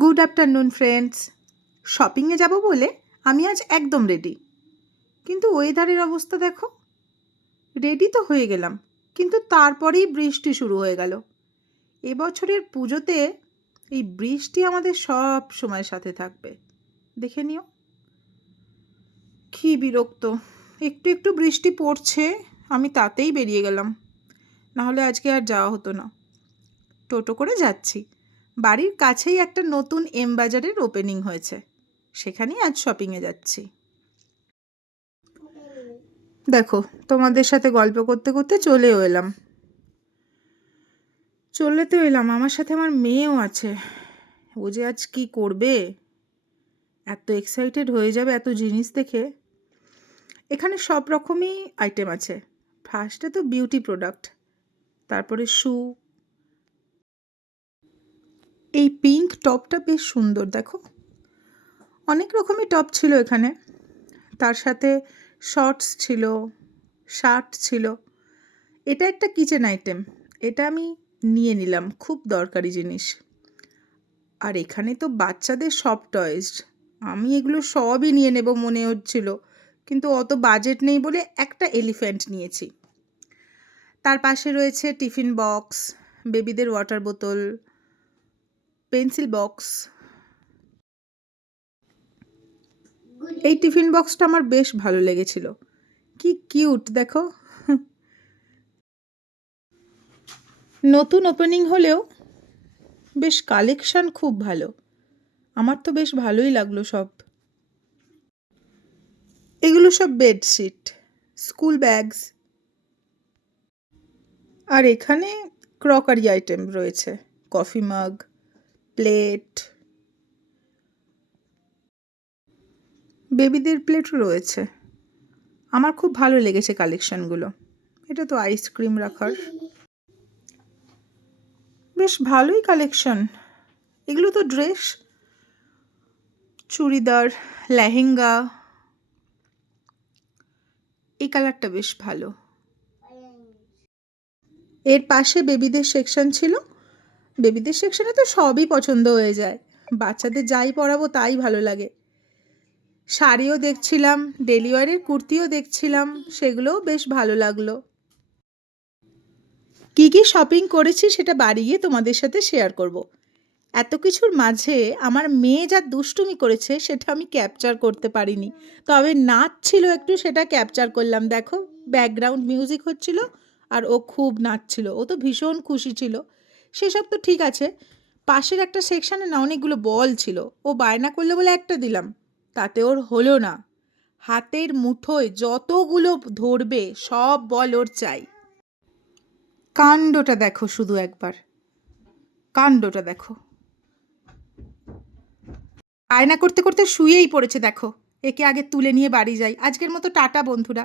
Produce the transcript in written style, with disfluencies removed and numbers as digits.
Good afternoon friends. শপিংয়ে যাব বলে আমি আজ একদম রেডি, কিন্তু ওয়েদারের অবস্থা দেখো। রেডি তো হয়ে গেলাম, কিন্তু তারপরেই বৃষ্টি শুরু হয়ে গেল। এবছরের পুজোতে এই বৃষ্টি আমাদের সব সময় সাথে থাকবে, দেখে নিও। কি বিরক্ত, একটু একটু বৃষ্টি পড়ছে, আমি তাতেই বেরিয়ে গেলাম, নাহলে আজকে আর যাওয়া হতো না। টোটো করে যাচ্ছি, বাড়ির কাছেই একটা নতুন এম বাজারের ওপেনিং হয়েছে, সেখানেই আজ শপিংয়ে যাচ্ছি। দেখো, তোমাদের সাথে গল্প করতে করতে চলেও এলাম। আমার সাথে আমার মেয়েও আছে। ও যে আজ কি করবে, এত এক্সাইটেড হয়ে যাবে এত জিনিস দেখে। এখানে সব রকমই আইটেম আছে। ফার্স্টে তো বিউটি প্রোডাক্ট, তারপরে শু। এই পিঙ্ক টপটা বেশ সুন্দর, দেখো। অনেক রকমই টপ ছিল এখানে, তার সাথে শর্টস ছিল, শার্ট ছিল। এটা একটা কিচেন আইটেম, এটা আমি নিয়ে নিলাম, খুব দরকারি জিনিস। আর এখানে তো বাচ্চাদের সব টয়েস, আমি এগুলো সবই নিয়ে নেব মনে হচ্ছিল, কিন্তু অত বাজেট নেই বলে একটা এলিফ্যান্ট নিয়েছি। তার পাশে রয়েছে টিফিন বক্স, বেবিদের ওয়াটার বোতল, পেন্সিল বক্স। এই টিফিন বক্সটা আমার বেশ ভালো লেগেছিল, কি কিউট দেখো। নতুন ওপেনিং হলেও বেশ কালেকশন খুব ভালো, আমার তো বেশ ভালোই লাগলো সব। এগুলো সব বেডশিট, স্কুল ব্যাগস। আর এখানে ক্রকারি আইটেম রয়েছে, কফি মাগ, প্লেট, বেবিদের প্লেটও রয়েছে। আমার খুব ভালো লেগেছে কালেকশনগুলো। এটা তো আইসক্রিম রাখার, বেশ ভালোই কালেকশন। এগুলো তো ড্রেস, চুড়িদার, লেহেঙ্গা। এই কালারটা বেশ ভালো। এর পাশে বেবিদের সেকশন ছিল। বেবিদের সেকশনে তো সবই পছন্দ হয়ে যায়, বাচ্চাদের যাই পরাবো তাই ভালো লাগে। শাড়িও দেখছিলাম, ডেলি ওয়ারের কুর্তিও দেখছিলাম, সেগুলোও বেশ ভালো লাগলো। কী কী শপিং করেছি সেটা বাড়ি গিয়ে তোমাদের সাথে শেয়ার করব। এত কিছুর মাঝে আমার মেয়ে যা দুষ্টুমি করেছে সেটা আমি ক্যাপচার করতে পারিনি, তবে নাচ ছিল একটু, সেটা ক্যাপচার করলাম। দেখো, ব্যাকগ্রাউন্ড মিউজিক হচ্ছিল আর ও খুব নাচছিল, ও তো ভীষণ খুশি ছিল। সেসব তো ঠিক আছে, পাশের একটা সেকশানে না অনেকগুলো বল ছিল, ও বায়না করলো বলে একটা দিলাম, তাতে ওর হলো না। হাতের মুঠোয় যতগুলো ধরবে সব বল ওর চাই। কাণ্ডটা দেখো শুধু একবার, কাণ্ডটা দেখো। আয়না করতে করতে শুয়েই পড়েছে, দেখো। একে আগে তুলে নিয়ে বাড়ি যাই। আজকের মতো টাটা বন্ধুরা।